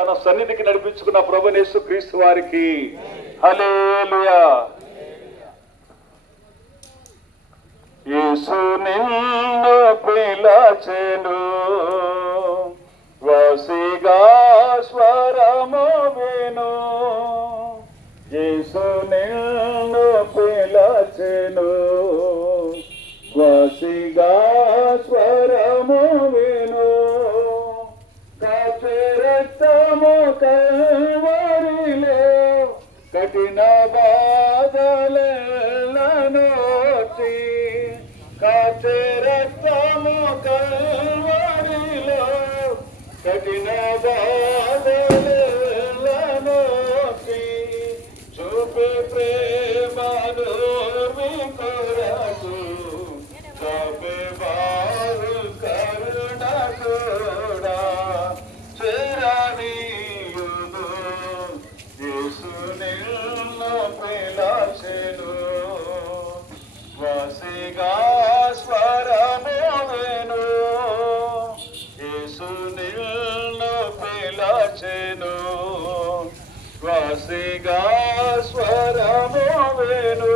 తన సన్నిధికి నడిపించుకున్న ప్రభువైన యేసుక్రీస్తు వారికి హల్లెలూయా. యేసు నిన్ను పిలచెను, వసిగా స్వరము విను. యేసు నిన్ను పిలచెను, వసిగా స్వరము విను. కాచే రక్తము కల్వరిలో కఠిన బాధలెల్లనోచి, కాచే రక్తము కల్వరిలో కఠిన బాధలెల్లనోచి, చూపే ప్రేమను మీ కొరకు చూపే బారు కరుణ కూడా చేరనీయును. యేసు నిన్ను పిలచెను, వసిగా స్వరము విను. యేసు నిన్ను పిలచెను, వసిగా స్వరము విను.